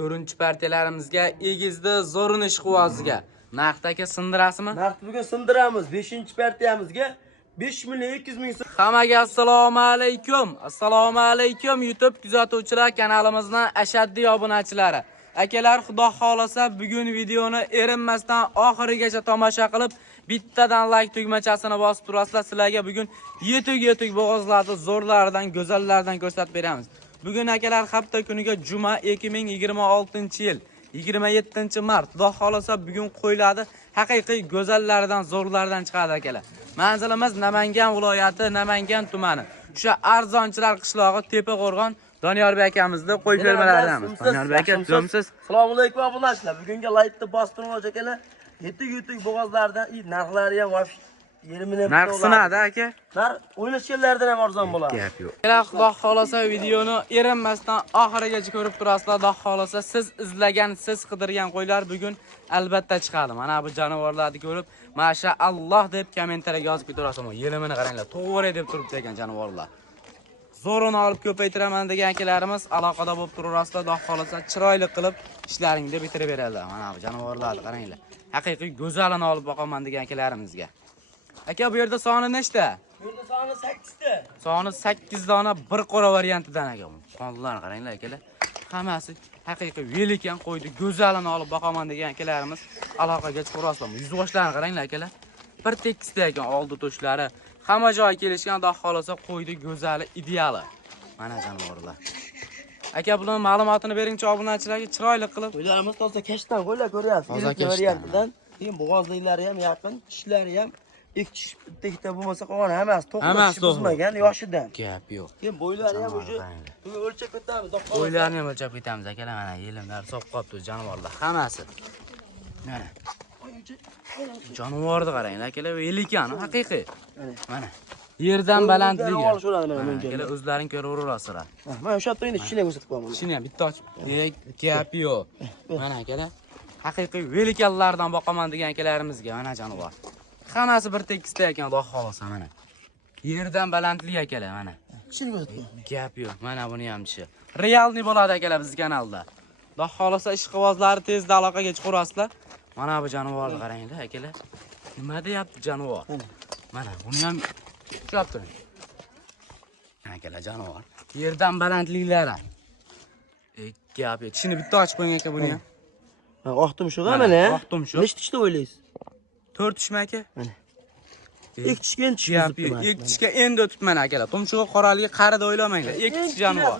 Turunchi partiyalarimizga egizdi zo'rin ish quvoziga. Narxdagi sindirasizmi? Narxni bugun sindiramiz. 5-partiyamizga 5 million 200 ming so'm. Hammaga assalomu alaykum. Assalomu alaykum YouTube kuzatuvchilar, kanalimizning ashaddiy obunachilari. Akalar, xudo xolasa bugun videoni erinmasdan oxirigacha tomosha qilib, bittadan like tugmachasini bosib turasizlar. Sizlarga bugun yetuk bo'g'ozlarni zo'rlardan, go'zallardan ko'rsatib beramiz. Bugun akalar hafta kuniga juma 2026-yil 27-mart. Xudo xolasa bugun qo'yiladi. Haqiqiy go'zallardan, zo'rlardan chiqadi akalar. Manzilimiz Namangan viloyati, Namangan tumani. O'sha arzonchilar qishlog'i Tepaqo'rg'on Doniyorbek akamizni qo'y fermalaridamiz. Doniyorbek aka, jo'msiz. Assalomu alaykum obunachilar. Bugungi laytni bostirmoq akalar. Yetuk bo'g'ozlardan narxlari ham vosh 20 million. Narx sinadi aka. Narx o'ylashganlardan ham arzon bo'ladi. Gap yo'q. Xudo xolasa videoni erinmasdan oxirigacha ko'rib turasizlar. Xudo xolasa siz izlagan, siz qidirgan qo'ylar bugun albatta chiqadi. Mana bu jonivorlarni ko'rib, mashaalloh deb kommentariyaga yozib ketaverasizlar. Yelimini qaranglar, to'g'ri deb turibdi ekan jonivorlar. Zo'rini olib ko'paytiraman degan akalarimiz aloqada bo'lib turaverasizlar. Xudo xolasa chiroyli qilib ishlaringni bitirib beradilar. Mana bu jonivorlarni qaranglar. Haqiqiy go'zalini olib boqaman degan akalarimizga. Aka, bu yerda soni nechta? Bu yerda soni 8 ta. Soni 8 dona bir qora variantidan aka. Qonlarni qaranglar akalar. Hammasi haqiqiy velikan qo'ydi, go'zalini olib boqaman degan akalarimiz aloqaga chiqaverasizlar. Yuzboshlarni qaranglar akalar. Bir tekisda ekan oldi to'shlari. Hamma joy kelishgan, xudo xolasa qo'ydi go'zali, ideali. Mana jonivorlar. Aka, buning ma'lumotini beringchi obunachilarga chiroyli qilib. Qo'ylarimiz toza kashtan qo'ylar ko'ryapsiz. Ilk variantidan. Keyin bo'g'ozliklari ham yaqin, tishlari ham ikkita bo'lmasa qolgan hammasi to'g'ri buzmagan yoshidan. Gap yo'q. Keyin bo'ylari ham o'sha bugun o'lchab ketamiz. Bo'ylarni ham o'lchab ketamiz akalar. Mana yelimlar sop qolibdi jonivorlar hammasi. Mana. Jonivorni qaranglar akalar, velikan, haqiqiy. Mana. Yerdan balandligi. Akalar o'zlaring ko'raverasizlar. Mana o'sha turingda tishini ko'rsatib qo'yaman. Tishini ham bitta ochib. Gap yo'q. Mana akalar. Haqiqiy velikanlardan boqaman degan akalarimizga mana jonivor. Hammasi bir tekisda ekan, xudo xolasa mana. Yerdan balandlik akalar mana. Tishini ko'rsatib. Gap yo'q. Mana buni ham tishi. Realni bo'ladi akalar biz kanalda. Xudo xolasa ishqibozlari tezda aloqaga chiqaverasizlar. Mana bu jonivorni qaranglar akalar. Nima deyapti jonivor? Mana buni ham ushlab turing. Akalar jonivor. Yerdan balandliklari. Gap yo'q. Tishini bitta ochib qo'ying aka buni ham. Oq tumshug'i mana. Oq tumshuq. Nechta tishda o'ylaysiz? 4 tishmi aka? Mana. Ikki tishga endi tish Gap yo'q. Ikki tishga endi o'tibman akalar. Tumshug'i qoraligi qarida o'ylamanglar. Ikki tish jonivor.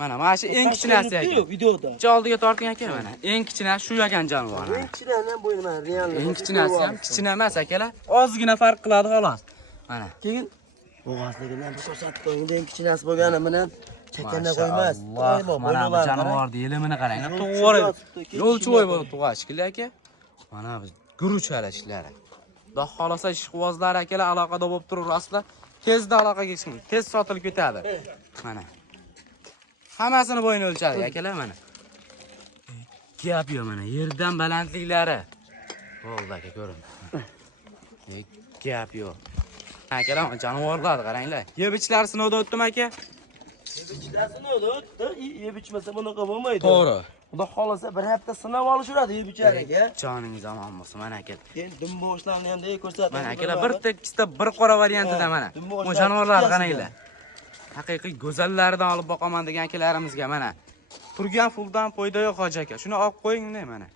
Mana shu eng kichinasi ekan. Videoda. Ichi oldiga torting aka mana. Eng kichkinasi shu ekan jonivor. Eng kichinasi ham bo'yni mana realni. Eng kichinasi ham kichkina emas akalar. Ozgina farq qiladi xolos. Mana. Keyin bo'g'ozligidan ko'rsatib qo'ying. Eng kichinasi bo'lgani bilan chakana qo'ymas. Mana bu jonivorni yelimini qaranglar. To'g'ri. Yo'lchivoy bo'lib tug'ashkili aka. Mana bu guruchlar ishlari. Xudo xolasa ishqibozlar akalar aloqada bo'lib turaverasizlar. Tezda aloqaga chiqing. Tez sotilib ketadi. Mana. Hammasini bo'yni o'lchadi akalar mana. Gap yo'q mana. Yerdan balandliklari. Bo'ldi aka ko'ring. Gap yo'q. Akalar jonivorlar qaranglar. Yeb-ichlar sinovdan o'tdimi aka? Yeb-ichlar sinovdan o'tdi. Yeb-ichmasa bunaqa bo'lmaydi. To'g'ri. Xudo xolasa bir hafta sinab olishuradi yeb-ichlar aka. Joningiz omon bo'lsin mana aka. Keyin dumboshlarni ham ko'rsatdim. Mana akalar bir tekisda bir qora variantida mana. Bu jonivorlarni qaranglar. Haqiqiy go'zallardan olib boqaman degan akalarimizga mana. Turgan fuldan foyda yo'q hoji aka. Shuni olib qo'ying-da mana.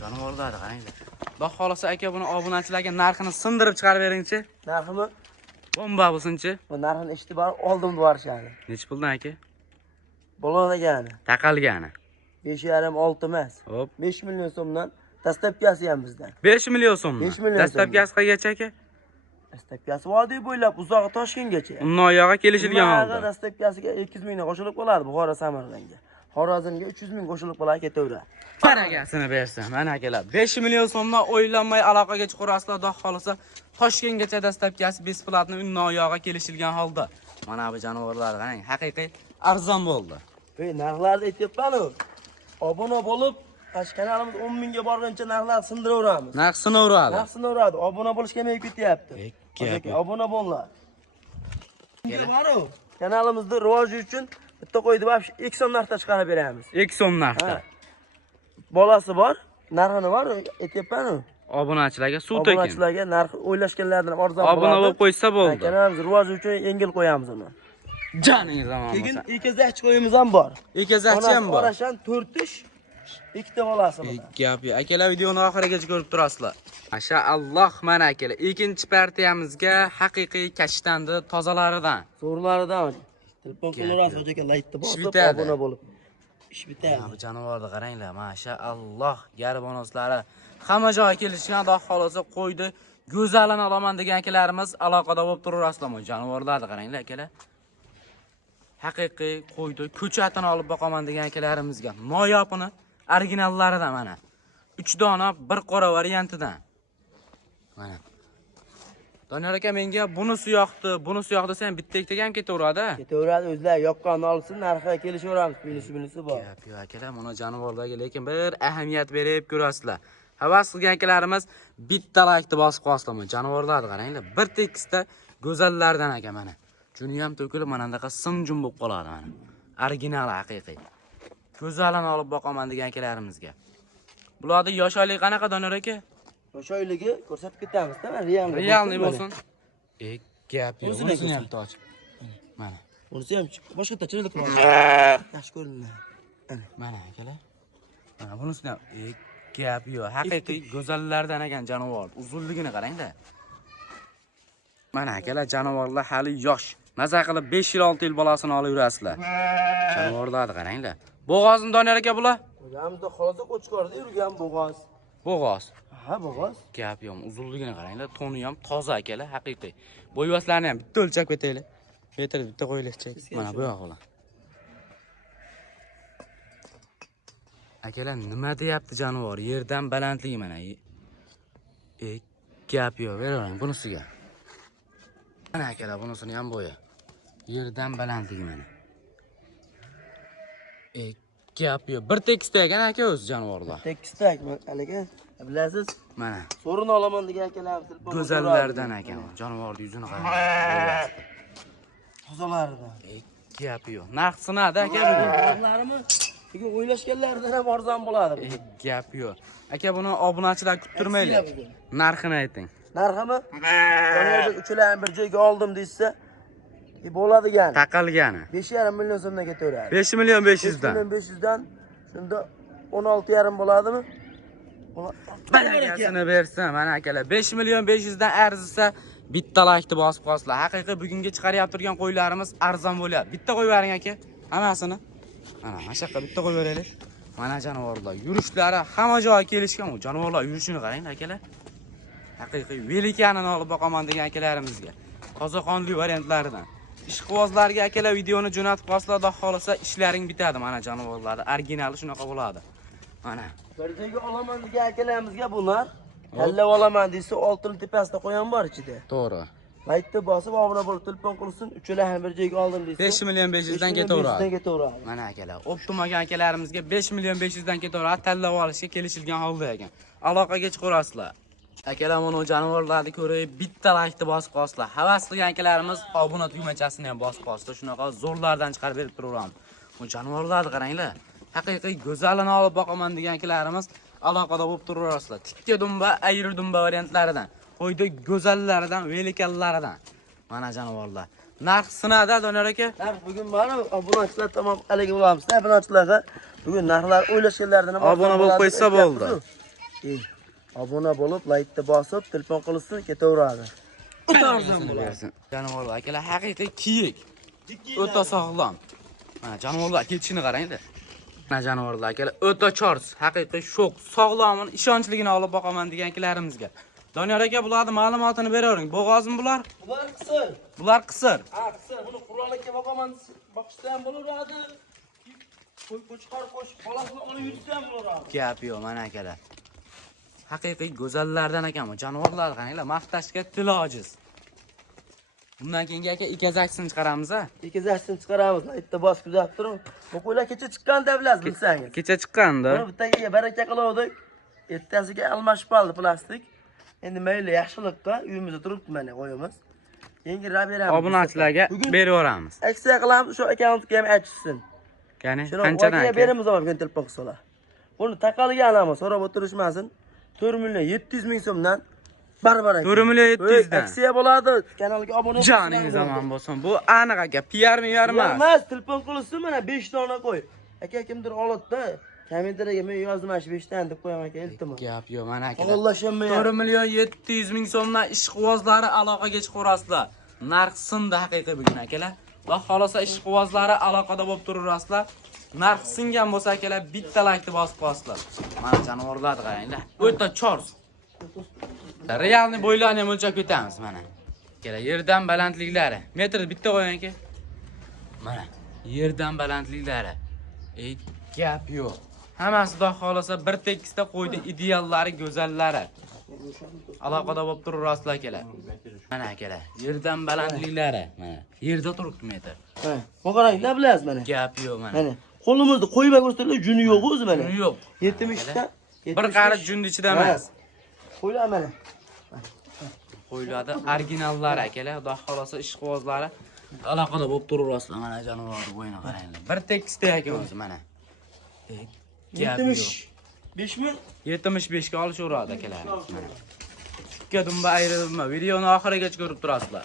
Jonivorlarni qaranglar. Xudo xolasa aka buni obunachilarga narxini sindirib chiqarib beringchi. Narximi? Bomba bo'lsin-chi. Bu narxini eshitib oldim borishadi. Nech puldan aka? Bo'lonagani. Taqalgani. 5,5-6 emas. Hop. 5 million so'mdan dastlabkasi ham bizdan. 5 million so'mmi? 5 million. Dastlabkasi qayergacha aka? Dastlabkasi vodiy bo'ylab uzog'i Toshkentgacha. Undan oyog'iga kelishilgan holda. Dastlabkasiga 200 mingdan qo'shilib qolardi Buxoro Samarqandga. Xorazmga 300 ming qo'shilib qolar ketaveradi. Baragasini bersin. Mana akalar 5 million so'mdan o'ylanmay aloqaga chiqarasizlar. Xudo xolasa Toshkentgacha dastlabkasi besplatni undan oyog'iga kelishilgan holda. Mana bu jonivorlar qarang, haqiqiy arzon bo'ldi. Narxlarni aytyapman-ku. Obuna bo'lib, kanalimiz 10 mingga borguncha narxlar sindiraveramiz. Narx sinaveradi. Narx sinaveradi. Obuna bo'lish kerak ketyapti. Aka, obuna bo'linglar. Kanalimizni rivoji uchun Bitta qo'ydi vobshe 2 so'm narxda chiqarib beramiz. 2 so'm narxda. Ha. Bolasi bor, narxini bor, aytyapman-ku. Obunachilarga suv tekin. Obunachilarga narx o'ylashganlardan arzon bo'ladi. Obuna bo'lib qo'ysa bo'ldi. Kanalimiz rivoji uchun yengil qo'yamiz uni. Joningiz omon Keyin bo'lsin. ekizakchi qo'yimiz ham bor. Ekizakchi ham bor. Orashan 4 ish, 2 ta bolasi bor. Gap yo'q. Akalar videoni oxirigacha ko'rib turasizlar. Mashaalloh mana akalar. Ikkinchi partiyamizga haqiqiy kashtandi tozalaridan. So'rlaridan telefon qilaverasiz aka, laytni bosib bitadi. obuna bo'lib. Ish bitadi. Bu jonivorni qaranglar, mashaalloh, garbonoslari hamma joyga kelishgan, Xudo xolasa qo'ydi. Go'zalini olaman degan akalarimiz aloqada bo'lib turaverasizlar. Bu jonivorlarni qaranglar akalar. Haqiqiy qo'ydi, ko'chatini olib boqaman degan akalarimizga noyopini originallaridan mana. 3 dona bir qora variantidan. Mana. Doniyor aka menga bunisi yoqdi desa ham bitta ikkita ham ketaveradi. Ketaveradi, o'zlar yoqqanini olsin, narxiga kelishaveramiz. Bunisi bor. Gap yo'q akalar, mana jonivorlarga lekin bir ahamiyat berib ko'rasizlar. Havas qilgan akalarimiz bitta laykni bosib qo'yasizlar. Jonivorlarni qaranglar, bir tekisda go'zallardan aka mana. Juni ham to'kilib mana bunaqa sim-jum bo'lib qoladi mana. Original haqiqiy. Go'zalini olib boqaman degan akalarimizga. Bularning yosh oylik qanaqa Doniyor aka? O'sha oyligi ko'rsatib ketamiz-da, Realniy bo'lsin. Gap yo'q. Bunisini ham toch. Mana. Bunisi ham boshqa chirilib qoladi. Yaxshi ko'rinadi. Mana akalar. Mana bunisini ham gap yo'q. Haqiqiy go'zallardan ekan jonivor. Uzunligini qarang-da. Mana akalar jonivorlar hali yosh. Maza qilib 5 yil 6 yil bolasini olib yurasizlar. Jonivorlarni qarang-da. Bo'g'ozni Doniyor aka bular? O'zimizda hozir qo'chqorda yurgan bo'g'oz. Bo'g'oz. Ha, bo'g'oz. Gap yo'q. Uzunligini qaranglar. Toni ham toza akalar, haqiqiy. Bo'yvaslarni ham bitta o'lchab ketaylik. Metrni bitta qo'yilishcha. Mana bu yoqlar. Akalar nima deyapti jonivor? Yerdan balandligi mana. Gap yo'q, beravering bunisiga. Mana akalar bunisini ham bo'yi. Yerdan balandligi mana. Gap yo'q. Bir tekisda ekan aka o'zi jonivorlar. Tekisda haligi bilasiz. Mana. So'rini olaman degan akalar telefon. Go'zallardan ekan. Jonivorning yuzini qarang. Tozalaridan. Gap yo'q. Narxsinada aka bugun. Narxlarimi? Bugun o'ylashganlaridan ham arzon bo'ladi. Gap yo'q. Aka buni obunachilar kuttirmaylar. Narxini ayting. Narximi? Jonivorni uchilarni bir joyga oldim deysa, bo'ladigan. Taqalgani. 5,5 million so'mdan ketaveradi. 5 million 500 dan. 500 dan shunda 16,5 bo'ladimi? Barakasini bersin mana akalar. 5 million 500 dan arzisa bitta laykni bosib qo'yasizlar. Haqiqiy bugungi chiqaryapti turgan qo'ylarimiz arzon bo'lyapti. Bitta qo'yib bering aka. Hammasini. Mana mashaqqa bitta qo'yib beraylik. Mana jonivorlar yurishlari hamma joyga kelishgan. U jonivorlar yurishini qarang akalar. Haqiqiy velikanini olib boqaman degan akalarimizga. Qozoqonli variantlaridan. Ishqibozlarga akalar videoni jo'natib qo'yasizlar, xudo xolasa ishlaring bitadi mana jonivorlarda. Originali shunaqa bo'ladi. Mana. Bir joyga olaman degan akalarimizga bular. Tanlab olaman desa oltin tepasida qo'yan bor ichida. To'g'ri. Maytda bosib obuna bo'lib telefon qilsin, uchalarni bir joyga oldim desa 5 million 500 dan ketaveradi. Ketaveradi. Mana akalar, optimagan akalarimizga 5 million 500 dan ketaveradi. Tanlab olishga kelishilgan holda ekan. Aloqaga chiqarasizlar. Akalar mana jonivorlarni ko'rib bitta laykni bosib qo'yasizlar. Havas qilgan akalarimiz obuna tugmachasini ham bosib qo'yasizlar. Shunaqa zo'rlardan chiqarib berib turaveramiz. Bu jonivorlarni qaranglar. Haqiqiy go'zalini olib boqaman degan akalarimiz aloqada bo'lib turaverasizlar. Tikka dumba, ayri dumba variantlaridan, qo'ydi go'zallaridan, velikallaridan. Mana jonivorlar. Narx sinada Doniyor aka? Narx bugun mana obunachilar tamom aligi bo'lamiz. Obunachilarga bugun narxlar o'ylashganlaridan obuna bo'lib qo'ysa bo'ldi. Obuna bo'lib, laykni bosib, telefon qilsin, ketaveradi. O'ta arzon bo'ladi. Jonivorlar akalar haqiqiy kiyik. O'ta sog'lom. Mana jonivorlar ketishini qaranglar. Mana jonivorlar akalar o'ta chors, haqiqiy sho'q, sog'lomini, ishonchligini olib boqaman degan akalarimizga. Doniyor aka bularning ma'lumotini beravering. Bo'g'ozmi bular? Bular qisir. Bular qisir. Ha, qisir. Buni Qur'onga boqaman, boqishda ham bo'laveradi. Qo'chqor qo'shib bolasini olib yursa ham bo'laveradi. Gap yo'q mana akalar. Haqiqiy go'zallardan ekan bu jonivorlar qaranglar, maqtashga til ojiz. Bundan keyingi aka ikazakisini chiqaramiz a? Ikazakisini chiqaramiz. Bitta bosib kuzatib turing. Bu qo'ylar kecha chiqqanda bilasiz, bilsangiz. Kecha chiqqanda. Buni bittaga baraka qilavdik. Ertasiga almashib qoldi plastik. Endi mayli yaxshilikqa uyimizda turibdi mana qo'yimiz. Yengilroq beramiz. Obunachilarga beraveramiz. Aksiya qilamiz, o'sha akkauntga ham aytishsin. Ya'ni Shuni qanchadan aka? beramiz olgan telefon qilsalar. Buni taqalgan ama so'rab o'tirishmasin. 4 million 700 ming so'mdan baribir aka. 4 million 700 dan. Aksiya bo'ladi. Kanalga obuna bo'ling. Joningiz zamon bo'lsin. Bu aniq aka, PR emas. Emas, telefon qilsin, mana 5 dona qo'y. Aka kimdir oladi-da, kommentariyaga men yozdim mana shu 5 dan deb qo'yaman aka, iltimos. Gap yo'q, mana aka. Qo'llashamay. 4 million 700 ming so'mdan ishqibozlari aloqaga chiqarasizlar. Narx sindi haqiqiy bugun akalar. Va xolosa ishqibozlari aloqada bo'lib turasizlar. Narx singan bo'lsa akalar, bitta laykni bosib qo'yasizlar. Mana jonivorlarni qaranglar. O'ta chors. Realni bo'ylarni ham o'lchab ketamiz mana. Akalar, yerdan balandliklari. Metr bitta qo'ying aka. Mana, yerdan balandliklari. Gap yo'q. Hammasi xudo xolasa bir tekisda qo'ydi ideallari, go'zallari. Aloqada bo'lib turasizlar akalar. Mana akalar, yerdan balandliklari. Mana, yerda turibdi metr. Ha, bu qaranglar bilasiz mana. Gap yo'q mana. Mana qo'limizni qo'yib ko'rsatlar, juni yo'q o'zi mana. Juni yo'q. 70 ta. Bir qarich junni ichida emas. Qo'ylar mana. Qo'ylarda originallar akalar, xudo xolasa ishqibozlari aloqada bo'lib turasizlar. Mana jonivorni bo'yini qaranglar. Bir tekisda ekan o'zi mana. Gap yo'q. 75 mi? 75 ga olishaveradi akalar. Mana. Ikki dumba ayrilma. Videoni oxirigacha ko'rib turasizlar.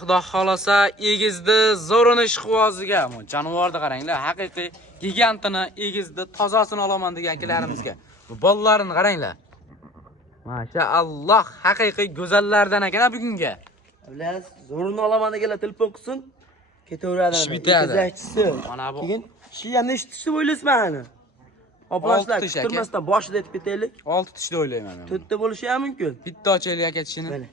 Xudo xolasa egizni zo'rini ishqiboziga, jonivorni qaranglar, haqiqiy gigantini egizni tozasini olaman degan akalarimizga. Bu bolalarini qaranglar. Mashaalloh, haqiqiy go'zallardan ekan bugunga. Bilasiz, zo'rini olaman deganlar telefon qilsin. Ketaveradi. Ish bitadi. Mana bu. Keyin ishi ham nechta bo'ylaysiz mana? Obunachilar kutilmasdan boshida aytib ketaylik. 6 tishda o'ylayman men. 4 ta bo'lishi ham mumkin. Bitta ochaylik aka tishini. Mana.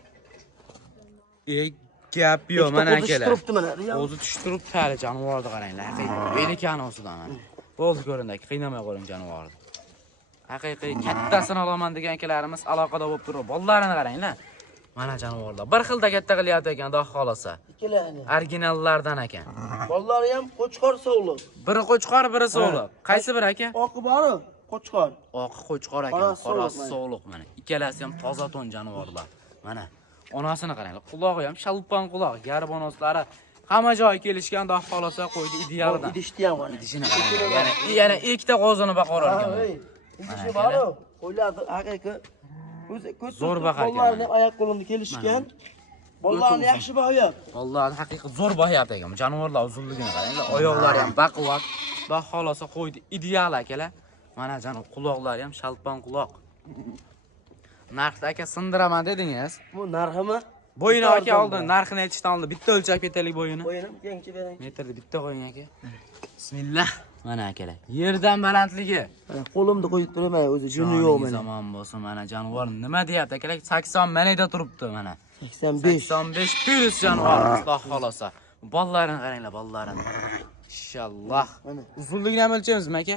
Gap yo'q mana akalar. Turibdi mana. O'zi tish turibdi hali jonivorni qaranglar. Haqiqiy belikani osidan mana. Bo'ldi ko'rindi aka, qiynamay qo'ying jonivorni. Haqiqiy kattasini olaman degan akalarimiz aloqada bo'lib turib, bolalarini qaranglar. Mana jonivorlar. Bir xilda katta qilyapti ekan, xudo xolasa. Ikkalani. Originallardan ekan. Bolalari ham qo'chqor sovliq. Biri qo'chqor, biri sovliq. Qaysi biri aka? Oqi bori, qo'chqor. Oqi qo'chqor ekan, qorasi sovliq mana. Ikkalasi ham toza to'n jonivorlar. Mana. Onasini qaranglar. Qulog'i ham shalpon quloq, garbonoslari hamma joy kelishgan, xudo xolasa qo'ydi idealidan. Idishni ham mana. Idishini qaranglar. Yana ikkita qo'zini baqar olgan. Idishi bor, qo'ylarni haqiqiy o'zi ko'p zo'r baqar ekan. Bollarni oyoq qo'lini kelishgan. Bollarni yaxshi boyab. Bollarni haqiqiy zo'r boyapti ekan. Jonivorlar uzunligini qaranglar. Oyoqlari ham baquvvat. Xudo xolasa qo'ydi ideal akalar. Mana janob quloqlari ham shalpon quloq. Narxni aka sindiraman dedingiz. Bu narximi? Bo'yini aka oldin narxini aytishdan oldin bitta o'lchab ketaylik bo'yini. Bo'yini kengchi bering. Metrni bitta qo'ying aka. Bismillah. Mana akalar. Yerdan balandligi. Qo'limni qo'yib turaman, o'zi juni yo'q mana. Zamon bo'lsin mana jonivor nima deyapti akalar? 80 manada turibdi mana. 85. 85 plus jonivor, xudo xolasa. Bolalarini qaranglar, bolalarini. Inshaalloh. Mana uzunligini ham o'lchaymizmi aka?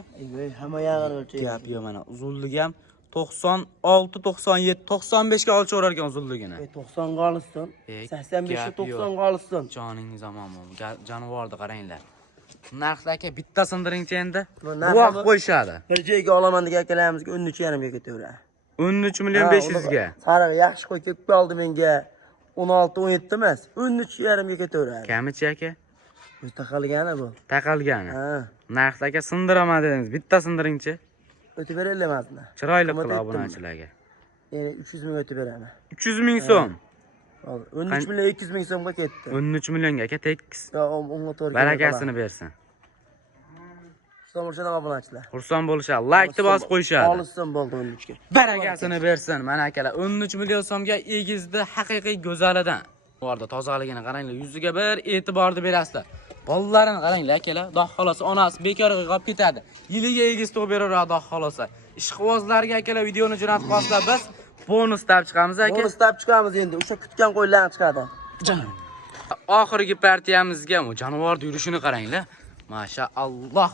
Hamma yog'ini o'lchaymiz. Gap yo'q mana. Uzunligi ham 96, 97, 95 ga olchaverar ekan uzunligini. 90 ga olsin. 85 ga 90 ga olsin. Joningiz zamon jonivorni qaranglar. Narxda aka bitta sindiringchi endi. Narx qo'yishadi. Bir joyga olaman degan akalarimizga 13,5 ga ketaveradi. 13 million 500 ga. Sariq yaxshi qo'y kelib qoldi menga. 16, 17 emas, 13,5 ga ketaveradi. Kamichi aka? O'zi taqalgani bu. Taqalgani. Ha. Narxda aka sindiraman dedingiz. Bitta sindiringchi. O'tib beraylikmi? Chiroyli qilib obunachilarga. Ya'ni 300 ming o'tib beraman. 300 ming so'm. 13 million 200 ming so'mga ketdi. 13 millionga aka tekis. Yo, unga to'g'ri. Barakasini bersin. Xursand bo'lishadi obunachilar. Xursand bo'lishadi. Like-ni bosib qo'yishadi. Olsin bo'ldi 13 ga. Barakasini bersin. Mana akalar 13 million so'mga egizni haqiqiy go'zalidan. Bu yerda tozaligini qaranglar, yuziga bir e'tiborni berasizlar. Bolalarini qaranglar akalar, xudo xolasa onasi bekorga qolib ketadi. Yiliga egiz tug'ib beraveradi xudo xolasa. Ishqibozlarga akalar videoni jo'natib qo'yasizlar, biz bonus tab chiqamiz aka. Bonus tab chiqamiz endi. O'sha kutgan qo'ylarni chiqadi. Oxirgi partiyamizga jonivorni yurishini qaranglar. Mashaalloh.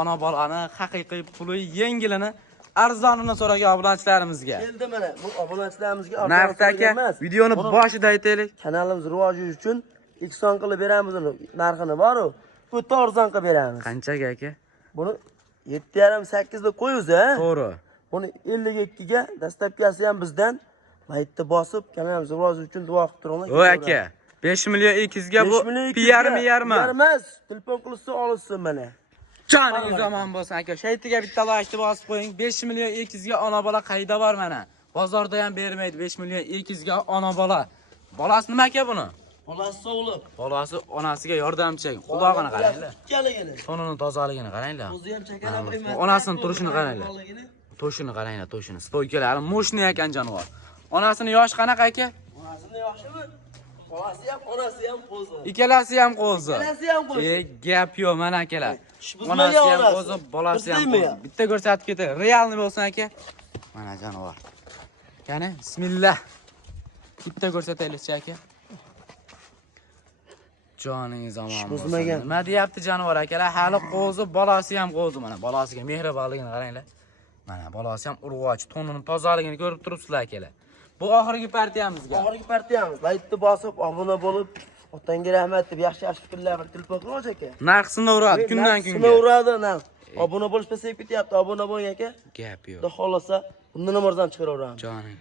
Ona bolani haqiqiy puli yengilini arzonini so'ragan obunachilarimizga. Keldi mana bu obunachilarimizga narxda aka videoni boshida aytaylik. Kanalimiz rivoji uchun ikson qilib beramiz narxini bor-ku. Bu arzon qilib beramiz. Qanchaga aka? Buni 7,5-8 deb qo'yamiz a? To'g'ri. Buni 52 ga dastlabkasi ham bizdan laytni bosib kanalimiz rivoji uchun duo qilib turinglar. Voy aka, 5 million 200 ga bu 5 million 200 piyar ga. mi yarmi? Yarmas. Telefon qilsa olsin mana. Joningiz zamon bo'lsin aka. Shaytiga bitta lashni bosib qo'ying. 5 million 200 ga ona bola qayda bor mana? Bozorda ham bermaydi 5 million 200 ga ona bola. Bolasi nima aka buni? Bolasi sog'liq. Bolasi onasiga yordamchi. Qulog'ini qaranglar. Ikkaligini. Sonini tozaligini qaranglar. O'zi ham chakana qo'ymas. Onasining turishini qaranglar. To'shini qaranglar, to'shini. Spoykalari mo'shni ekan jonivor. Onasini yoshi qanaqa aka? Onasini yoshimi? Bolasi ham, onasi ham qo'zi. Ikkalasi ham qo'zi. Ikkalasi ham qo'zi. Gap yo'q mana akalar. Buzmagan Onasi ham onasi. qo'zi, bolasi ham Bizdaymi qo'zi. ya? Bitta ko'rsatib ketay. Realni bo'lsin aka. Mana jonivor. Qani, bismillah. Bitta ko'rsataylik aka. Joningiz omon bo'lsin. Nima deyapti jonivor akalar? Hali qo'zi, bolasi ham qo'zi mana. Bolasiga mehribonligini qaranglar. Mana bolasi ham urg'och, tonini tozaligini ko'rib turibsizlar akalar. Bu oxirgi partiyamizga. Oxirgi partiyamiz. Laytni bosib, obuna bo'lib, otangga rahmat deb yaxshi fikrlar bilan telefon qilib aka. Narxini uradi kundan kunga. Narxini uradi, narx. Obuna bo'lish pasayib ketyapti, obuna bo'ling aka. Gap yo'q. Xudo xolasa, bundan nomordan chiqaraveramiz. Joning.